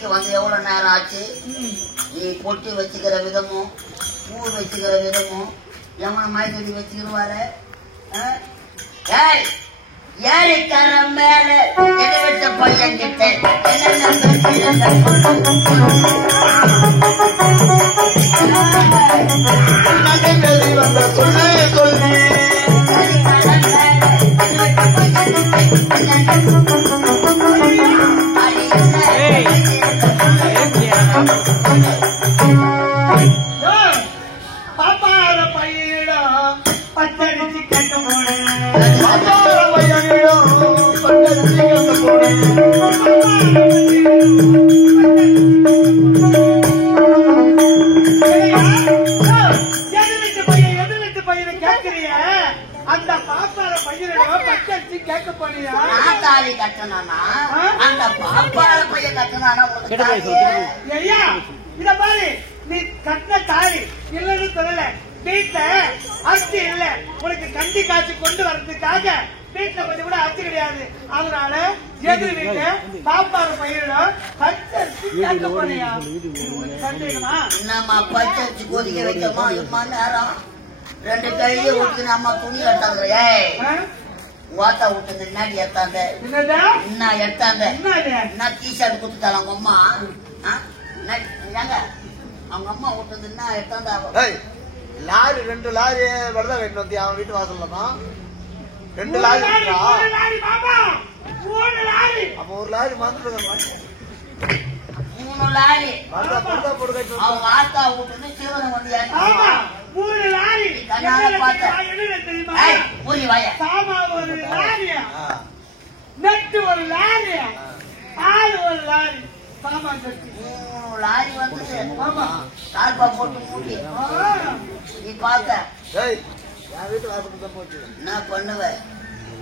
கடைக்கு வந்து எவ்வளவு நேரம் ஆச்சு? நீ பொட்டி வச்சுக்கிற விதமும் பூ வச்சுக்கிற விதமும் எவன மாய்கடி வச்சுக்கிடுவாரு. ஏறிக்கர மேல எடுத்த பையன் கிட்ட பாப்பார பையனிடம் பச்சரிச்சு கேட்க போனேன். எதிர்த்து பையனை கேட்கிறிய அந்த பாப்பார பையனிடம் பச்சரிச்சு கேட்க போனியா? தாலி கட்டணானா அந்த பாப்பார பையன் கட்டணானா? ஐயா இத பாரு, நீ கட்டின தாலி இல்லன்னு சொல்லல, வீட்டுல அரிசி இல்ல, உனக்கு கண்டி காய்ச்சி கொண்டு வர்றதுக்காக வீட்டுல கொஞ்சம் கூட அரிசி கிடையாது. அதனால எதிர் வீட்டு பாப்பார பையனிடம் பச்சரிசி கேட்க போனியா? சந்தேகமா? நம்ம பச்சரிசி கொதிக்க வைக்கமா? எம்மா நேரம் 2 கையில ஊற்றி நம்ம துணி எடுத்தாங்க. ஓட்டா விட்டுங்க என்னாடி எடுத்தாங்க? என்ன எடுத்தாங்க? என்ன டிஷர்ட் குத்துட்டாங்க அவங்க அம்மா? அவங்க அம்மா விட்டது என்ன எடுத்தாங்க? லாரி 2 லாரி வரதா வெட்டு வந்து அவன் வீட்டு வாசல்ல தான் 2 லாரி. அப்ப 1 லாரி மாந்துடுங்க. 3 லாரி அவங்க ஆத்தா விட்டுன்னு சீவனம் வந்து 3 லாரி ஊறி வாய சாமான் 1 லாரியா, நெட்டு 1 லாரியா, ஆள் 1 லாரி சாமான் கட்டி 3 லாரி வந்து தாழ்பா போட்டு மூடி நீ பார்த்த என் வீட்டு வாசலுக்கு தான் போச்சு. என்ன பண்ணுவேன்?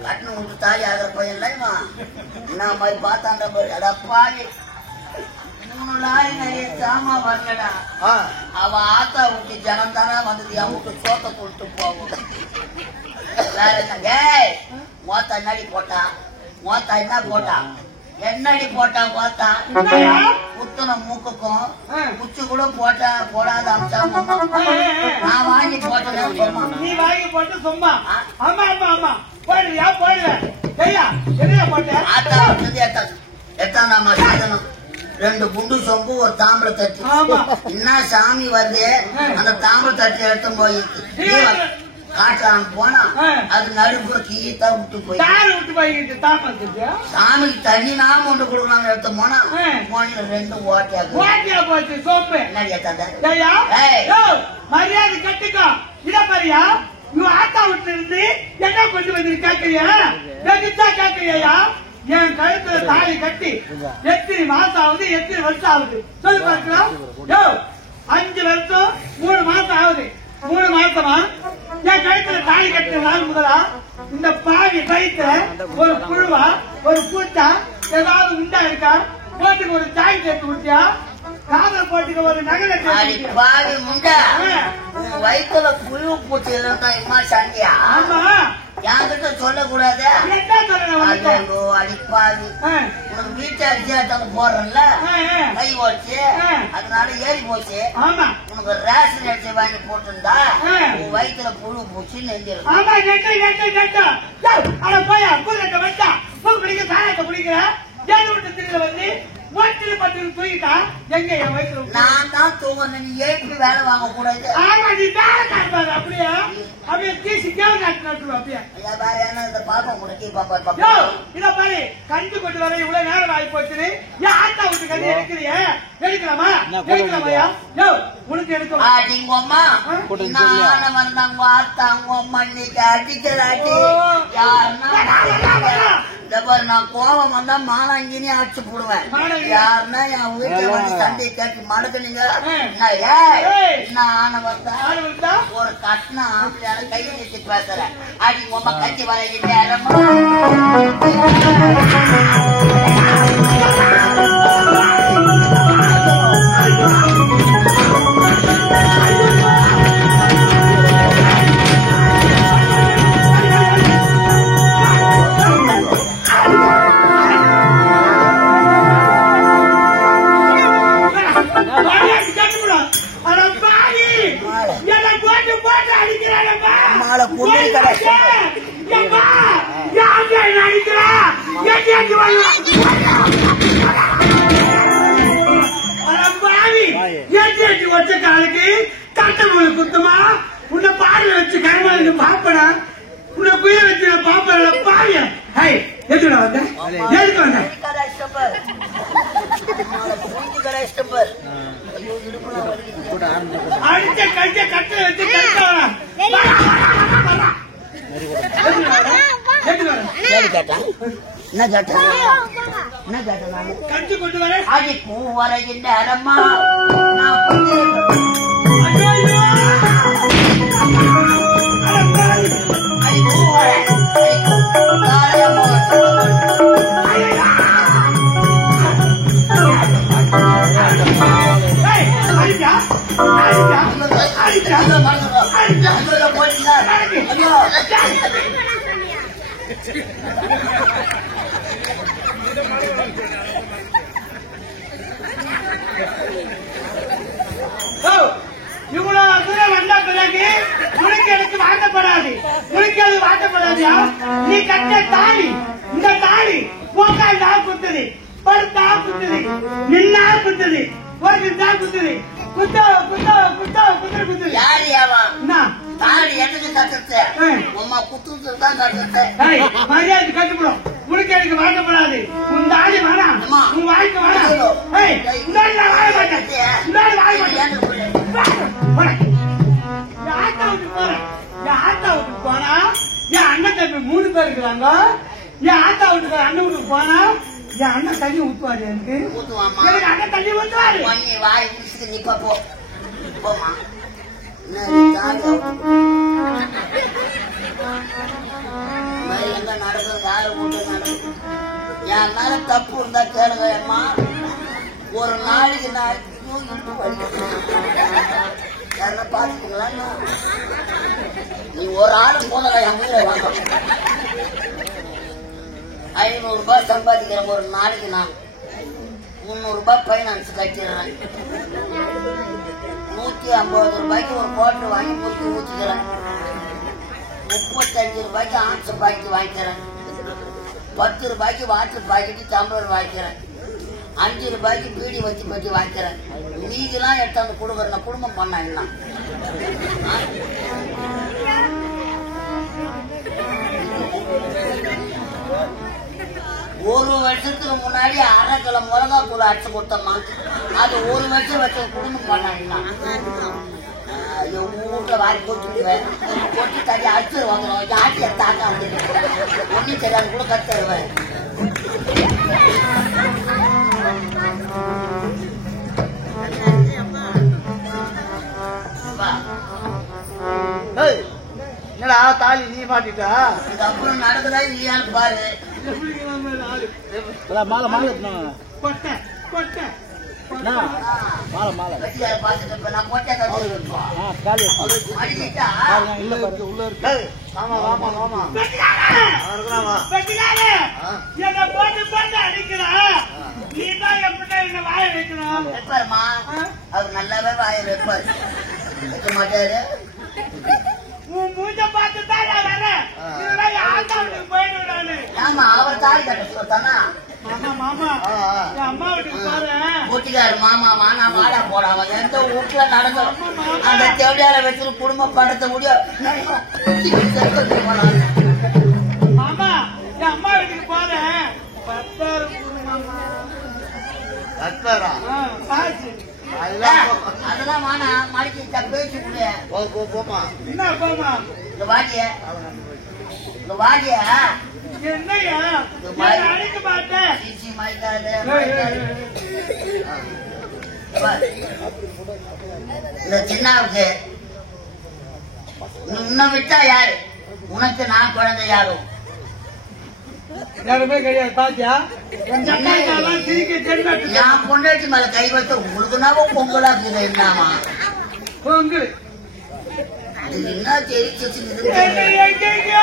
கட்டணம் விட்டு தாலி ஆகிற பையன் இல்லைமா என்ன மாதிரி பார்த்தாண்ட போய் அடப்பாடி 3 லாரி நிறைய சாமா வரலடா. அவ ஆத்தா விட்டு ஜனம் தானே வந்தது என் விட்டு சோத்த கொடுத்து போகும். வேற என்னங்க மோத்தா என்னடி போட்டா? மோத்தா என்ன போட்டா? என்னடி போட்டா? மோத்தா குத்துன மூக்குக்கும் குச்சி கூட போட்டா போடாத அம்சாங்க. நான் வாங்கி போட்டேன். நீ வாங்கி போட்டு சும்மா ஆமா ஆமா ஆமா போயிடுவியா? போயிடுவேன். என்ன போட்ட? ஆத்தா விட்டது எத்தாண்டாமா சாதனம் 2 குண்டு சொம்பு 1 தாம்பளை தட்டு. என்ன சாமி வருது அந்த தாம்பளை தட்டு எடுத்து போய் காட்டாம போனா அது நடுப்புற கீழே விட்டு போய் சாமிக்கு தண்ணி நாம கொண்டு கொடுக்கலாம்னு எடுத்து போனா போனில 2 ஓட்டியா போச்சு சோப்பு. மரியாதை கட்டுக்கோ. இத மாதிரியா இவன் ஆத்தா விட்டு இருந்து என்ன கொண்டு வந்து கேட்கறியா? கேட்கறியா? என் கழுத்துல தாலி கட்டி எத்தனை மாசம் ஆகுது? எத்தனை வருஷம் ஆகுது சொல்லு பார்க்கலாம். 5 வருஷம் 3 மாசம் ஆகுது. 3 மாசமா என் கழுத்துல தாலி கட்டின நாள் முதலா இந்த பாவி கழுத்துல ஒரு புழுவா ஒரு பூச்சா ஏதாவது உண்டா இருக்கா? போட்டுக்கு ஒரு சாய் சேர்த்து விட்டியா? காதல் போட்டுக்கு ஒரு நகை பாவி முண்டா வயிற்றுல புழு பூச்சி இம்மா சண்டியா? ஆமா என்கிட்ட சொல்லக்கூடாது. அடிப்பாவி உனக்கு வீட்டு அரிசியாட்டாங்க போடுறல கை ஓடிச்சு அதனால ஏறி போச்சு. உனக்கு ரேஷன் அரிசி வாங்கி போட்டுருந்தா உன் வயிற்றுல புழு பூச்சி நெஞ்சிடும். வந்து வீட்டுல பட்டு தூக்கிட்டா எங்க என் வயிற்று நான் தான் தூங்கணும். நீ ஏற்றி வேலை வாங்க கூடாது. ஆமா நீ வேலை காட்டுவாரு. அப்படியே அப்படியே தீசி கேவ காட்டு அப்படியே வேற என்ன இந்த பாப்பம் கூட கீ பாப்பா இத பாரு கண்டு கொண்டு வர இவ்வளவு நேரம் ஆகி போச்சு. ஏன் ஆத்தா விட்டு கண்ணி எடுக்கிறிய? எடுக்கலாமா? எடுக்கலாமாயா? உனக்கு எடுக்க நீங்க அம்மா நான வந்தாங்க ஆத்தா உங்க அம்மா இன்னைக்கு அடிக்கிறாட்டி யாருன்னா நான் கோபம் வந்தா மானாங்கினே அடிச்சு போடுவேன். யாருன்னா என் வீட்டுல வந்து சண்டையை கேட்டு மடக்குனீங்க நான் வந்தா ஒரு கட்டின ஆம்பளையால கையை வச்சு பேசுறேன். அடி உமா கட்டி வரைக்கும் நேரமா எதுக்கு வந்த எதுக்கு வந்த கடை இஷ்டப்பர் மூஞ்சி கடை இஷ்டப்பர் ஐயோ இடுப்புலாம் வலிக்குது அடிச்ச கைய கட்டு வச்சு என்ன கேட்டா என்ன கேட்டா கட்டு கொண்டு வர அடி பூ வரைகின்ற அரம்மா நான் கொஞ்சம் அடி பூ வரை இவ்வளவு தூரம் வந்த பிறகு உனக்கு எனக்கு வாட்டப்படாது உனக்கு அது வாட்டப்படாதியா நீ கட்ட தாலி இந்த தாலி போக்கால் தான் குத்துது படுத்தா குத்துது நின்னா குத்துது ஒரு தான் குத்துது குத்த குத்த குத்த குத்துரு குத்துது யாரு யாவா என்ன தாலி எதுக்கு கட்டுறது உம்மா குத்துறது தான் கட்டுறது மரியாதை கட்டுப்படும் உனக்கு எனக்கு வாட்டப்படாது உன் தாலி வேணாம் உன் வாழ்க்கை வேணாம் இந்த வாழ மாட்டேன் இந்த வாழ மாட்டேன் போனா என் அண்ணன் தம்பி 3 பேர் இருக்கிறாங்க என் ஆத்தா வீட்டுக்கு அண்ணன் வீட்டுக்கு போனா என் அண்ணன் தண்ணி ஊத்துவாரு எனக்கு எனக்கு அண்ணன் தண்ணி ஊத்துவாரு வாய் முடிச்சுட்டு நிப்ப போமா எங்க நடக்குது யாரு வீட்டு நடக்குது என் மேல தப்பு இருந்தா கேளுங்க அம்மா ஒரு நாளைக்கு நான் யாரா பாத்துக்கீங்களா நீ ஒரு ஆளு போனதா என் உயிரை வாங்க 500 ரூபாய் சம்பாதிக்கிறேன் ஒரு நாளைக்கு நான் 300 ரூபாய் பைனான்ஸ் கட்டிடுறேன் 150 ரூபாய்க்கு ஒரு கோட்டை வாங்கி ஊற்றிக்கிறேன் 35 ரூபாய்க்கு ஆன்ஸ் பாக்கெட் வாங்கிக்கிறேன் 10 ரூபாய்க்கு வாட்டர் பாக்கெட்டு டம்ளர் வாங்கிக்கிறேன் 5 ரூபாய்க்கு பீடி வச்சு பட்டி வாங்கிக்கிறேன் மீதிலாம் எடுத்தாந்து கொடுக்குறேன் குடும்பம் பண்ண என்ன ஒரு வருஷத்துக்கு முன்னாடி 1/2 கிலோ மிளகா தூள் அடிச்சு கொடுத்தோம்மா அது ஒரு வருஷம் வச்சு குடும்பம் பண்ணாங்கன்னா வீட்டுல வாரி போட்டுருவேன் கொட்டி தண்ணி அடிச்சு வந்துடும் ஜாட்டியை தாக்க வந்து ஒன்னும் தெரியாது கூட கத்துருவேன் என்னடா தாலி நீ மாட்டிட்டா இதுக்கப்புறம் நடக்குதா இல்லையான்னு பாரு மாலை மாலை கொட்டை கொட்டை மாலை மாலை பாத்துட்டு நான் போட்டேன் அடிக்கிட்டா உள்ள இருக்கு ஆமா வாமா வாமா என்ன போட்டு போட்டு அடிக்கிறான் நீ தான் எப்படி என்ன வாய வைக்கணும் வைப்பாருமா அவர் நல்லாவே வாய வைப்பாரு வைக்க மாட்டாரு உன் மூஞ்ச பார்த்து தான் நான் வரேன் இதெல்லாம் யாருக்கா வீட்டுக்கு போயிடுறானு ஆமா அவர் தாலி கட்ட சொல்லிட்டானா மாமா மாமா என் அம்மா வீட்டுக்கு போறேன் கூட்டிக்காரு மாமா மானா மாடா போடாம எந்த வீட்டுல நடக்கும் அந்த தேவையால வச்சு குடும்ப படத்தை முடியும் மாமா என் அம்மா வீட்டுக்கு போறேன் 10,000 மாமா காசு அதெல்லாம் வானா மடிச்சு பேச்சு கொடு போமா என்ன போமா இந்த வாடிய இந்த வாடிய என்னையா அடிக்க மாட்டேன் சிசி மாய்க்காது இந்த சின்னாவுக்கு இன்னும் விட்டா யாரு உனக்கு நான் குழந்தை யாரும் யாருமே கிடையாது பாத்தியா நான் பொண்டாட்டி மேல கை வச்ச உங்களுக்குனாவோ பொங்கலாக்குது என்னமா பொங்கல் அது என்ன தெரிச்சு என்னை எங்கெங்கோ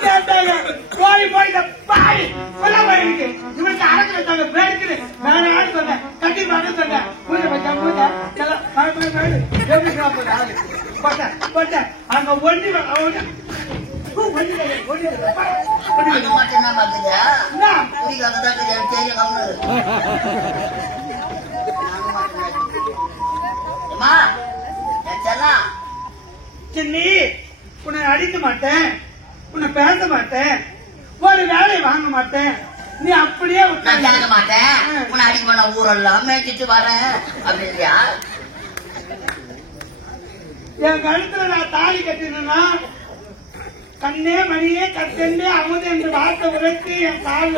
கேட்டாங்க போய் போய் பாய் இருக்கு இவனுக்கு அரசு வச்சாங்க பேருக்கு வேற யாரு சொன்னேன் கட்டி பண்ண சொன்னேன் பூஜை வச்சா பூஜை எப்படி போட்டேன் அங்க ஒண்ணு மட்டும் என்ன பாக்குதா புரிக்காக தான் எனக்கு தெரியும் சின்னி உன்னை அடிக்க மாட்டேன் உன்னை பேச மாட்டேன், ஒரு வேலை வாங்க மாட்டேன், நீ அப்படியே நான் கேட்க மாட்டேன், உன்னை அடிக்க பண்ண ஊரெல்லாம் மேய்ச்சிட்டு வரேன் அப்படின்றியா? என் கழுத்துல நான் தாலி கட்டினா கண்ணே மணியே கட்டே அமுது என்று வார்த்தை உரைத்து என் கால்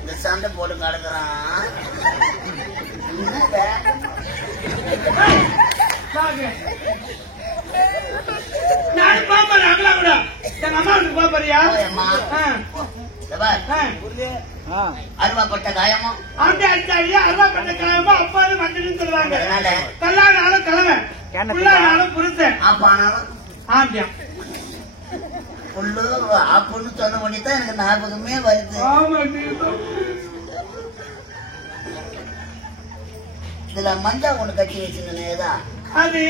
இந்த சண்டை போட்டு கிடக்குறான். நானும் பாப்பேன். அங்களா கூட எங்க அம்மா வீட்டுக்கு பாப்பறியா? அருவா பட்ட காயமும் ஆண்டி அடிச்சாடியா அருவா பட்ட காயமோ அப்பாது மஞ்சள் சொல்லுவாங்க. அதனால கல்லானாலும் கிழமை, புள்ளானாலும் புருஷன், ஆப்பானாலும் ஆண்டியா புல்லு ஆப்புன்னு சொன்ன பண்ணித்தான் எனக்கு ஞாபகமே வருது. இதுல மஞ்சா ஒண்ணு கட்டி வச்சிருந்தேதான். அது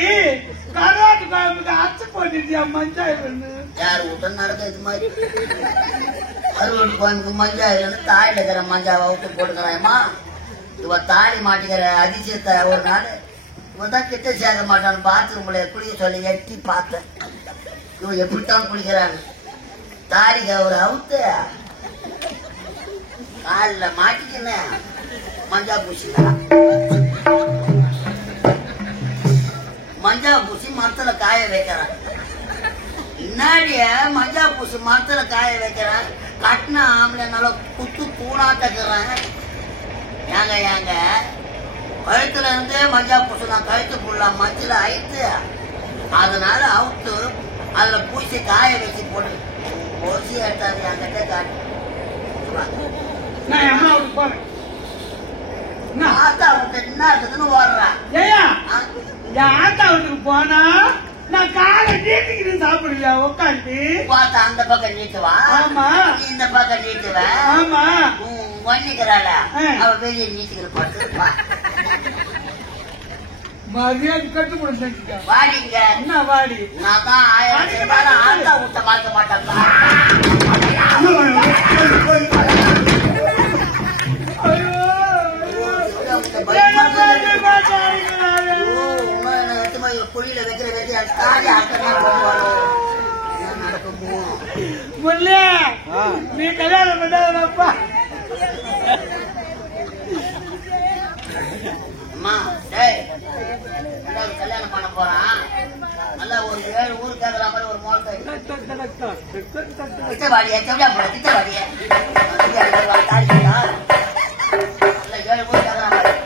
கருவாட்டு குழம்புக்கு அச்சு போட்டுட்டியா மஞ்சாயிரம்? யாரு விட்டு நடக்க இது மாதிரி அறுவடை கோயம்புக்கு மஞ்சா இல்லைன்னு தாயில இருக்கிற மஞ்சாவை விட்டு போட்டுக்கிறாயம்மா. இவ தாலி மாட்டிக்கிற அதிசயத்தை ஒரு நாள் இவன் தான் கிட்ட சேர்க்க மாட்டான்னு பாத்ரூம்ல குளிக்க சொல்லி எட்டி பார்த்தேன். இவன் எப்படித்தான் குளிக்கிறாங்க. தாலிக்கு ஒரு அவுத்து காலில் மாட்டிக்கின்னு மஞ்சா பூசிக்கிறான். மஞ்சா பூசி மரத்துல காய வைக்கிறான். முன்னாடிய மஞ்சா பூசி மரத்துல காய வைக்கிறான். கட்டின ஆம்பளைனால குத்து தூணா தக்குறாங்க. ஏங்க கழுத்துல இருந்து மஞ்சா பூசி நான் கழுத்து புள்ள மஞ்சள் ஆயிட்டு அதனால அவுத்து அதுல பூசி காய வச்சு போட்டு பூசி எடுத்தாங்க. என்கிட்ட காட்டு ஆத்தா விட்டு என்ன இருக்குதுன்னு ஓடுறான். ஏயா என் ஆத்தா வீட்டுக்கு போனா நான் காலை நீட்டிக்கிட்டு சாப்பிடுவியா உட்காந்து? பார்த்தா அந்த பக்கம் நீட்டுவா, ஆமா இந்த பக்கம் நீட்டுவ. ஆமா வன்னிக்கிறாள அவ வெளியே நீட்டுக்கிற படுத்துருப்பா. மரியாதை கட்டு கொடுத்து வாடிங்க என்ன வாடி? நான் தான் 1000 ரூபாய் ஆத்தா விட்ட மாத்த மாட்டேன். குழியில வைக்கிற வைக்க தாலி நடக்குமோ? முல்லையா நீ கல்யாணம் பண்ணாதப்பா. அம்மா டேய் கல்யாணம் பண்ண போறான். நல்லா ஒரு 7 ஊருக்கு கேட்கற மாதிரி ஒரு மோட்டை கிட்டவாடிய கிட்டவாடிய தாலியா நல்லா 7 ஊருக்கு கேட்கற மாதிரி.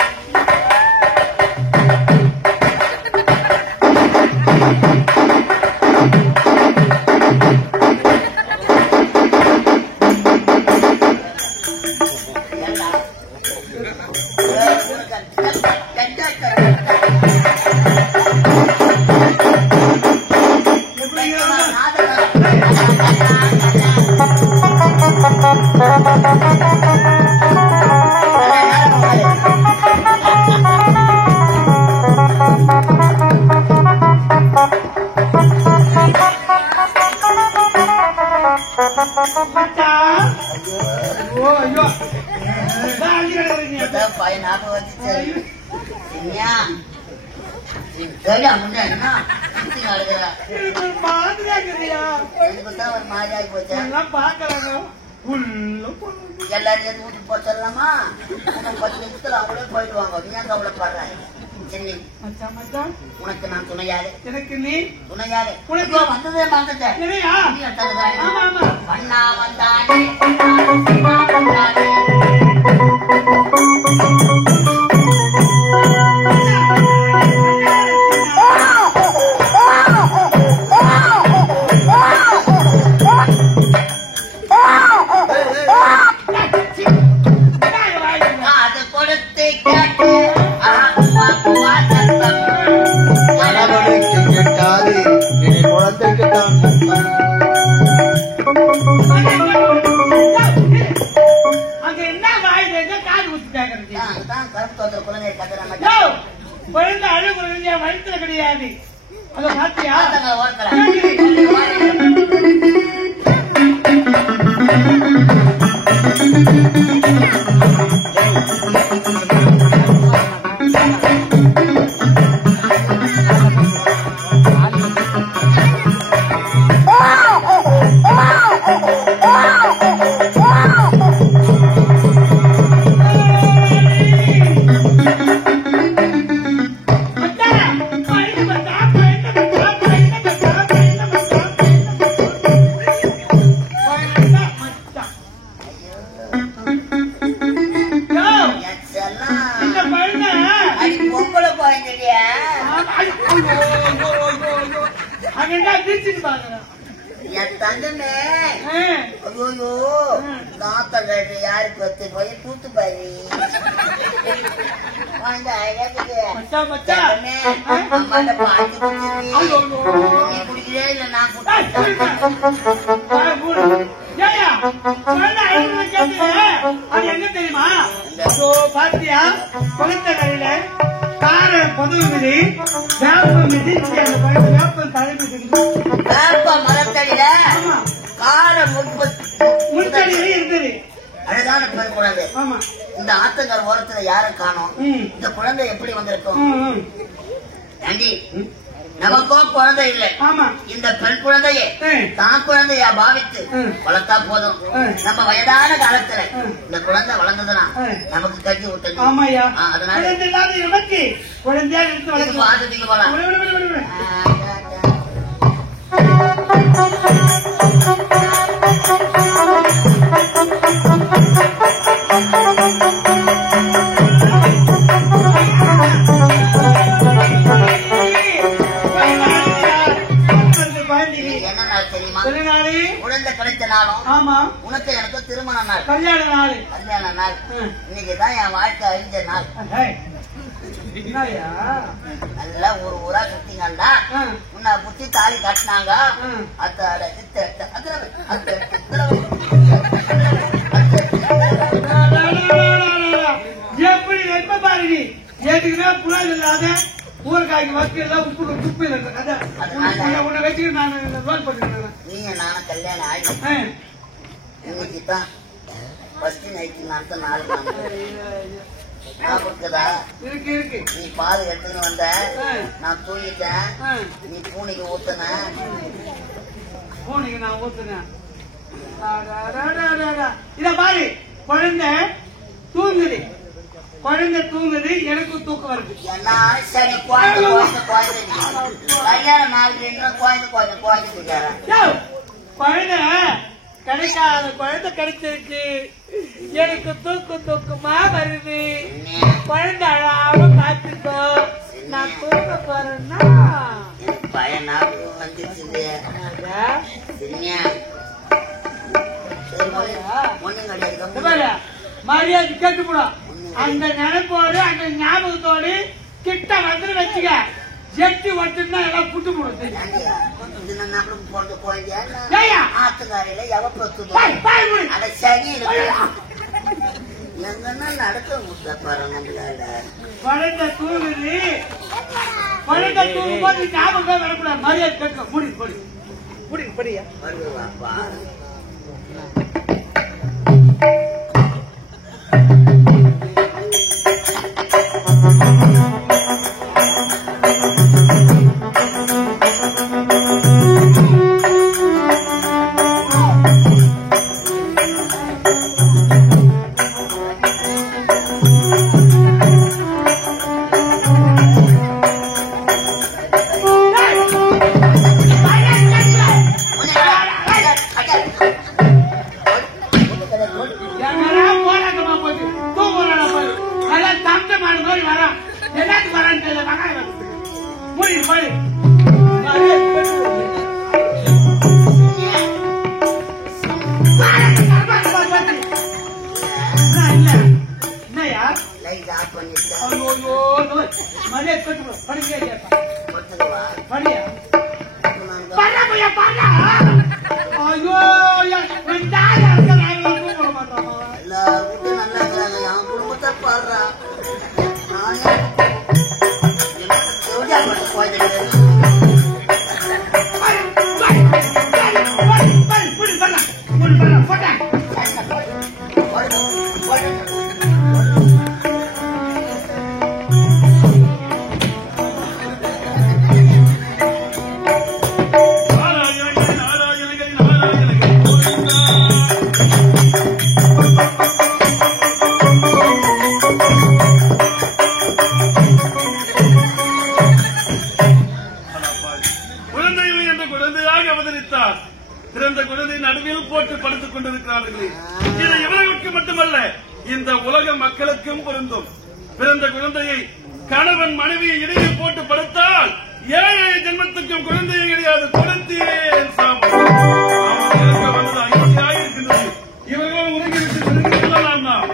எல்லாரையும் ஊட்டி போச்சிடலாமா? 10 நிமிஷத்துல அவங்களே போயிடுவாங்க. நீ ஏன் கவலைப்படுறாங்க? சென்னை உனக்கு நான் துணையாரு, எனக்கு நீ துணையாரு. உனக்கு வந்ததே மறந்துட்டேன். பண்ணா வந்தானே அது கொடுத்து கேட்டு கேட்டாது குழந்தைக்கு தான் அங்க என்ன வாயுது காது ஊத்தி கேக்குறது? அதுதான் கருப்பு தோற்ற குழந்தைய கட்டுறாங்க. குழந்தை அழுகுறது வயிற்றுல கிடையாது. அதை பாத்தியா? ஓரத்துல அங்க திருச்சிட்டு பாக்குறேன் என் தங்கமே ஐயோ நாத்தங்க யாரு பத்து போய் தூத்து பாரு அம்மாட்ட பாட்டி குடிக்கிறே இல்ல நான் அது எங்க தெரியுமா பாத்தியா குளத்த கரையில கார பொதுவு மிதி வேப்பம் மிதிச்சு அந்த வேப்பம் தலை மிதிக்குது வேப்ப மரத்தடியில கார முன்தடியில இருந்தது அழகான பெண் குழந்தை. ஆமா இந்த ஆத்தங்கர் ஓரத்துல யாரும் காணோம். இந்த குழந்தை எப்படி வந்திருக்கும்? ஆண்டி நமக்கோ குழந்தை இல்லை. ஆமா இந்த பெண் குழந்தையே தான் குழந்தையா பாவித்து வளர்த்தா போதும். நம்ம வயதான காலத்துல இந்த குழந்தை வளர்ந்ததுன்னா நமக்கு கட்டி விட்டது. ஆமாயா அதனால நமக்கு குழந்தையா எடுத்து வளர்க்க வாசத்துக்கு போலாம். என்ன நாள் தெரியுமா? குழந்தை கிடைச்ச நாளும் ஆமா உனக்கு எனக்கு திருமண நாள், கல்யாண நாள். கல்யாண நாள். இன்னைக்குதான் என் வாழ்க்கை அழிஞ்ச நாள். நல்லா ஒரு ஊரா சுத்திங்கண்டா உன்னை புத்தி தாலி கட்டினாங்க. எப்படி எப்ப பாருங்க ஏத்துக்குன்னா புலாது இல்லாத ஊருக்காய்க்கு வச்சு எல்லாம் உப்பு துப்பு உன்னை வச்சுக்கிட்டு நான் லோன் பண்ணிருக்கேன். நீங்க நானும் கல்யாணம் ஆகி இன்னைக்குதான் ஃபர்ஸ்ட் நைட்டு நான் நாலு இருக்குதா? இருக்கு இருக்கு. நீ பால் எடுத்துன்னு வந்த, நான் தூங்கிட்டேன். நீ பூனைக்கு ஊத்துன. பூனைக்கு நான் ஊத்துனேன். இத பாரு குழந்தை தூங்குது, குழந்தை தூங்குது, எனக்கு தூக்கம் வருது. என்ன சரி குழந்தை குழந்தை கல்யாணம் நாள் குழந்தை குழந்தை குழந்தை குழந்தை கிடைக்காத குழந்தை கிடைச்சிருக்கு, எனக்கு தூக்கமா வருது. குழந்தை அழாம பாத்துக்கோ, நான் தூக்க போறேன்னா பயனா வந்துச்சு. மரியாதை கேட்டுப்படும். அந்த நினைப்போடு அந்த ஞாபகத்தோடு கிட்ட வந்து வச்சுக்க. ஜெட்டி வச்சுன்னா எல்லாம் புட்டு போடும். ஆத்துக்காரையில எவப்பத்து அட சரி எங்கன்னா நடக்க முட்ட பாருங்க. குழந்தை தூங்குது, குழந்தை தூங்கும் போது ஞாபகம் வரக்கூடாது. மரியாதை கேட்க முடியும் படி முடியும் படியா வருவாப்பா. பிறந்த குழந்தை நடுவில் போட்டு படுத்துக் கொண்டிருக்கிறார்களே, இது இவர்களுக்கு மட்டுமல்ல, இந்த உலக மக்களுக்கும் பொருந்தும். பிறந்த குழந்தையை கணவன் மனைவியை இடையில் போட்டு படுத்தால் ஏழை ஜென்மத்துக்கும் குழந்தையே கிடையாது. கொடுத்தேன் சாபம். அவன் வந்தது அகிம்சையாக இருக்கின்றது. இவர்களும் உறங்கிவிட்டு திரும்பி செல்லலாம் தான்.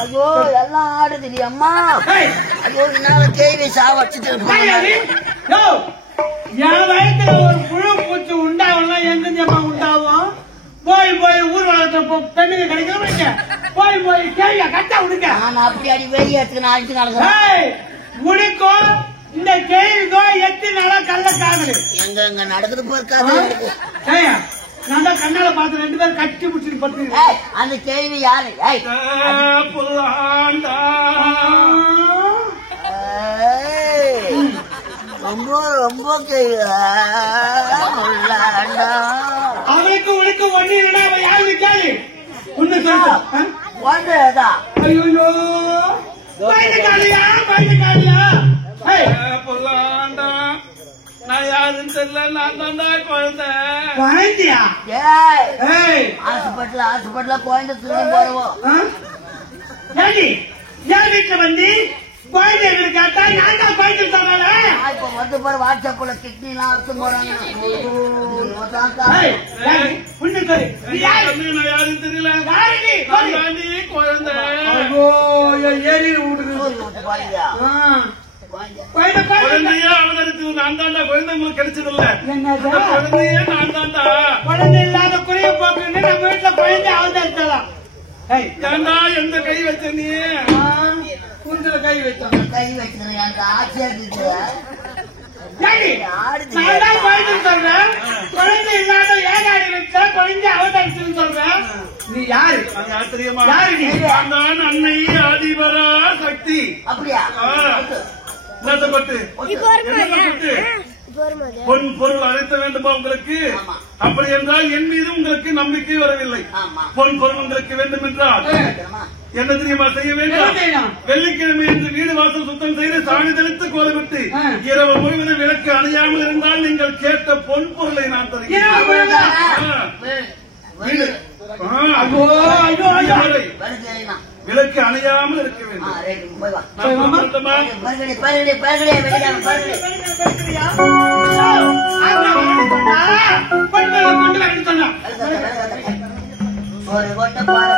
ஐயோ எல்லாம் ஆடுது அம்மா. ஐயோ என்னால கேள்வி சாவச்சிட்டு என் வயசுல ஒரு புழு பூச்சி உண்டாகும்னா எங்கேயுமா உண்டாகும்? போய் போய் ஊர்வலத்தை பெண்ணுங்க கிடைக்க போய் போய் கேள்வியா கட்டா உடுக்க. நான் அப்படி அடி வெளியே எடுத்துக்க அடிச்சு நடக்கிறேன். உனக்கும் இந்த கேள்விக்கும் எத்தனை நாளா கல்ல காதல் எங்க எங்க நடக்குது போயிருக்காது. நான் தான் கண்ணால பார்த்து 2 பேரும் கட்டி பிடிச்சிட்டு பட்டு. அந்த கேள்வி யாரு? ரொம்ப ரொம்ப அவனுக்கு உனக்கு ஒண்ணு இல்லடா. அவன் யாரு கேள்வி ஒண்ணு கேள்விதா. ஐயோ காலியா காலியா பொல்லாண்டா. நான் யாருன்னு தெரியல. நான் தாண்டா குழந்தை. குழந்தையா? ஹாஸ்பிட்டல் குழந்தை திரும்பி போடுவோம். என் வீட்டுல வந்து குழந்தை கேட்டா நான் தான் குழந்தை சொன்னால. இப்ப வந்து பாரு வாட்ஸ்அப்ல கிட்னி எல்லாம் அறுத்து போறாங்க. நான் யாருன்னு தெரியல. குழந்தை ஏறி குழந்தையா அவதரித்து நான் தாண்டா. குழந்தை உங்களுக்கு கிடைச்சதில்ல. குழந்தையே நான் தாண்டா. குழந்தை இல்லாத குறைய போக்குன்னு நம்ம வீட்டுல குழந்தை அவதரித்தலாம். ஏண்டா எந்த கை வச்ச நீ? குந்தில கை வச்சோம். கை வச்சுக்கிறேன் எனக்கு ஆட்சியா இருக்கு. சொல்றேன் குழந்தை இல்லாத ஏகாடி வச்சா குழந்தை அவதரிச்சுன்னு சொல்றேன். நீ யாரு? யார் தெரியுமா? யாரு நீ? நான் தான் அன்னை ஆதிபரா சக்தி. அப்படியா? என்னப்பட்டு பொன் பொருள் அழைத்த வேண்டுமா உங்களுக்கு? அப்படி என்றால் என் மீது உங்களுக்கு நம்பிக்கை வரவில்லை. பொன் பொருள் உங்களுக்கு வேண்டும் என்றால் என்ன தெரியுமா செய்ய வேண்டும்? வெள்ளிக்கிழமை என்று வீடு வாசல் சுத்தம் செய்து சாணி தெளித்து கோலமிட்டு இரவு முழுவதும் விளக்கு அணையாமல் இருந்தால் நீங்கள் கேட்ட பொன் பொருளை நான் தருகிறேன். விளக்கு அணையாமல் இருக்க வேண்டும். ஒரு கொண்ட பாரு.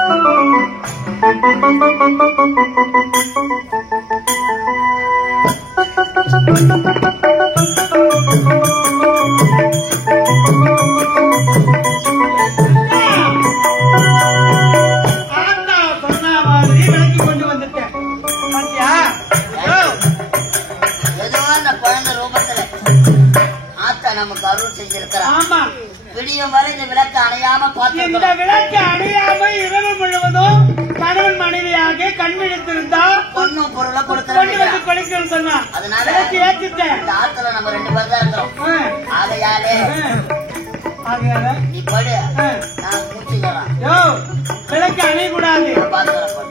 நமக்கு அருள் செஞ்சிருக்கிறார். விடியும் வரை இந்த விளக்கு அணையாம பார்த்து இந்த விளக்கு அணையாம இரவு முழுவதும் கணவன் மனைவியாக கண்விழித்திருந்தால் பொண்ணும் பொருளை கொடுக்கணும் சொன்னா. அதனால ஏற்றுட்டேன். இந்த ஆத்துல நம்ம 2 பேர் தான் இருக்கிறோம். ஆகையாலே நீ படு, நான் மூச்சுக்கிறேன். விளக்கு அணையக்கூடாது.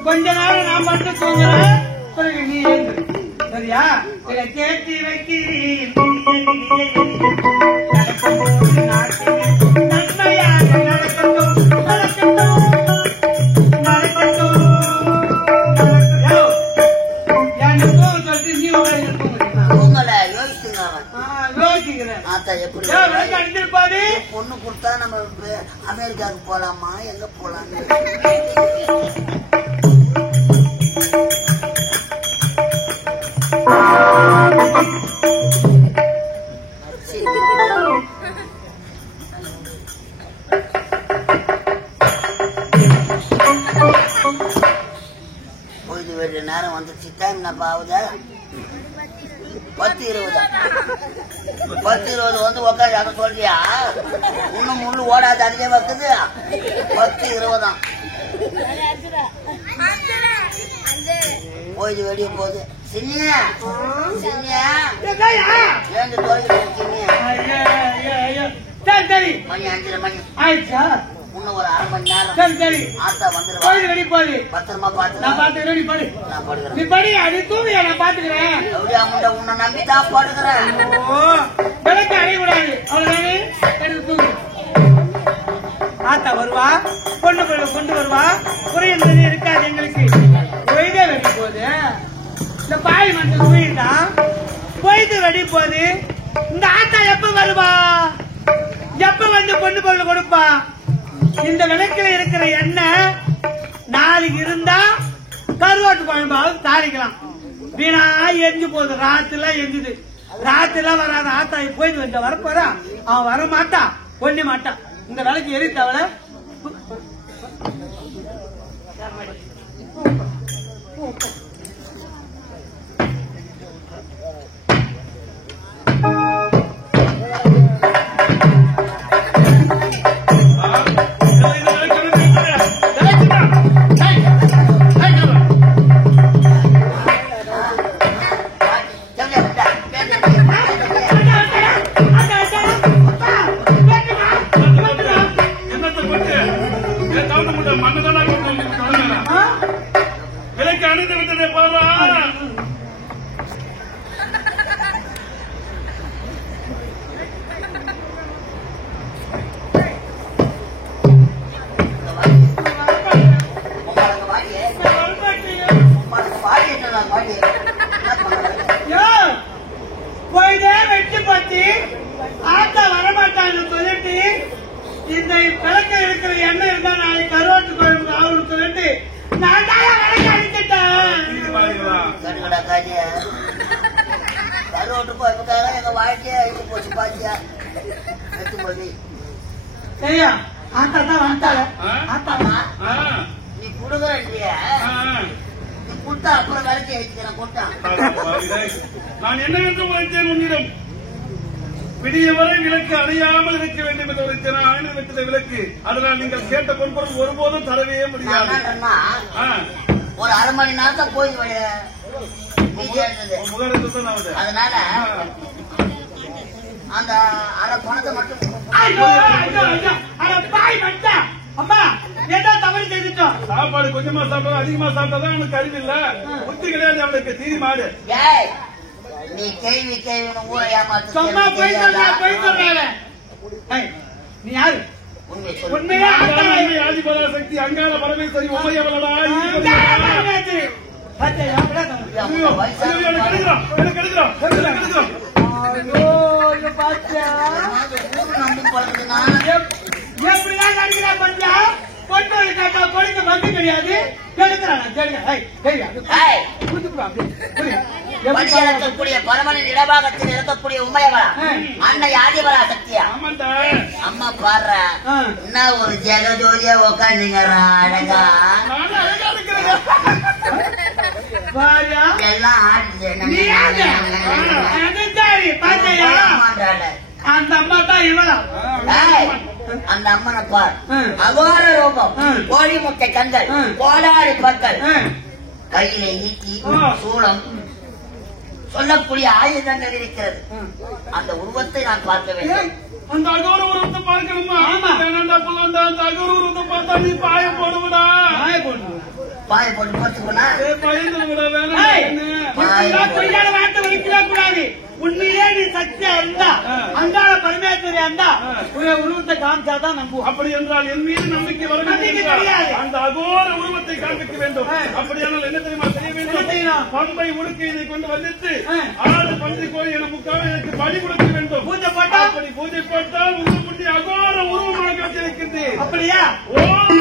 கொஞ்ச நேரம் நான் மட்டும் தூங்குறேன். நீ ஏந்து சரியா? கேட்டி வைக்கிறேன் நன்மையாக நடக்கட்டும் நடக்கட்டும் நடக்கட்டும். அடிச்சிருப்பாரு. பொண்ணு கொடுத்தா நம்ம அமெரிக்காவுக்கு போலாமா? எங்க போலாம்? குளிக்கிற நேரம் வந்துச்சு. டைம் என்ன ஆகுது? 10:20. 10:20 வந்து உக்காந்து அதை சொல்றியா? இன்னும் முள்ளு ஓடாது அதிலே வைக்குது. 10:20 தான் போயிது வெளியே போகுது. சின்னியா சின்னியா ஏந்து சரி மணி 5:30 மணி ஆயிடுச்சா? இன்னும் ஒரு 1/2 மணி நேரம். சரி சரி ஆத்தா வந்துருவா. போய் ரெடி போய் பத்திரமா பாத்து நான் பாத்துக்கிறேன். நீ படி, நான் படுக்கிறேன். நீ படி. அது தூங்கியா? நான் பாத்துக்கிறேன். எப்படியா முண்டை உன்னை நம்பிதான் படுக்கிறேன். விளக்கு அடையக்கூடாது. அவ்வளவுதானே? எனக்கு தூங்கு. ஆத்தா வருவா, பொண்ணு கொண்டு வருவா. குறையது இருக்காது எங்களுக்கு. பொய்தே வெடி போகுது. இந்த பாய் மஞ்சள் உயிர்தா பொய்து வெடி போகுது. இந்த ஆத்தா எப்ப வருவா? எப்ப வந்து பொண்ணு பொருள் கொடுப்பா? இந்த விளக்குல இருக்கிற எண்ணெய் நாளைக்கு இருந்தா கருவாட்டு குழம்பாவது தாளிக்கலாம். வீணா எரிஞ்சு போகுது. ராத்திரில எரிஞ்சுது. ராத்திரில வராத ஆத்தா போயிட்டு வந்து வரப்போறா. அவன் வர மாட்டான், பொண்ணு மாட்டான். இந்த விளக்கு எரித்தவள விலைக்கு அணிந்து விட்டதே போறா. போய்தே வெட்டி பத்தி ஆத்தா வரமாட்டான்னு சொல்லிட்டு இந்த விளக்க இருக்கிற எண்ணெய் இருந்தா நாளைக்கு கருவாட்டு குழம்பு ஆகும்னு சொல்லிட்டு நான் தான் விளக்க அடிச்சுட்டேன். கருவாட்டு குழம்புக்காக எங்க வாழ்க்கையா இது போச்சு பாத்தியா? சரியா? ஆத்தா தான் வந்துட்டாங்க. ஆத்தாமா நீ குடுக்குற இல்லையா? நீ கொடுத்தா அப்புறம் விளக்கி அடிச்சுக்கிறேன் கொட்டான். நான் என்னவென்று உழைத்தேன் உன்னிடம்? விடியவரை விளக்கு அணையாமல் இருக்க வேண்டும் என்று உரைத்தேன். அணைந்து விட்டத விளக்கு. அதனால் நீங்கள் கேட்ட பொன்பொருள் ஒருபோதும் தரவே முடியாது. ஒரு 1/2 மணி நேரத்தை போய் அதனால அந்த அரை பணத்தை மட்டும் பாய் மட்டா அம்மா ஏதோ தவறு செய்துட்டோம். சாப்பாடு கொஞ்சமா சாப்பிட்டா அதிகமா சாப்பிட்டாதான் அவனுக்கு அறிவு இல்ல. புத்தி கிடையாது அவனுக்கு. தீரி மாடு. நீ கேள்வி கேள்வி ஊரை ஏமாத்து. சொன்னா போய் சொன்னால நீ யாரு? உண்மையா ஆதிபரா சக்தி அங்காள பரமேஸ்வரி உமையவளடா. எப்படிதான் நடிக்கிறா பஞ்சா? பொண்ணு கேட்டா பொழுது வந்து கிடையாது. இருக்கக்கூடிய பரமனின் இடபாகத்தில் இருக்கக்கூடிய உமையவளா அன்னை ஆதிபரா சக்தியா? அம்மா பாடுற என்ன ஒரு ஜெகஜோதியா உக்காந்துங்கறா அழகா. எல்லாம் அந்த அம்மா தான் இவளா? அந்த அம்மனை பார். அகோர ரூபம், கோழி முட்டை கண்கள், கோடாரி பற்கள், கையில ஈட்டி சூளம் சொல்லக்கூடிய ஆயுதங்கள் இருக்கிறது. அந்த உருவத்தை நான் பார்க்க வேண்டும். அந்த அகோர உருவத்தை பார்க்கணுமா? அந்த அகோர உருவத்தை பார்த்தா நீ பாய போடுவடா. பாய போட்டு போட்டுக்கோனா வார்த்தை வலிக்கவே கூடாது. உண்மையிலே நீ சக்தியா இருந்தா அங்காள பரமேஸ்வரியா இருந்தா உருவத்தை காமிச்சாதான் நம்புவோம். அப்படி என்றால் என் மீது நம்பிக்கை வர வேண்டும். அந்த அகோர உருவத்தை காண்பிக்க வேண்டும். அப்படியானால் என்ன தெரியுமா செய்ய வேண்டும்? பம்பை உடுக்கையை கொண்டு வந்துட்டு 6 பன்றி கோழி என முக்காக எனக்கு பலி கொடுக்க வேண்டும். பூஜை போட்டா அப்படி பூஜை போட்டால் உங்கள் முன்னே அகோர உருவமாக வச்சிருக்கின்றேன். அப்படியா?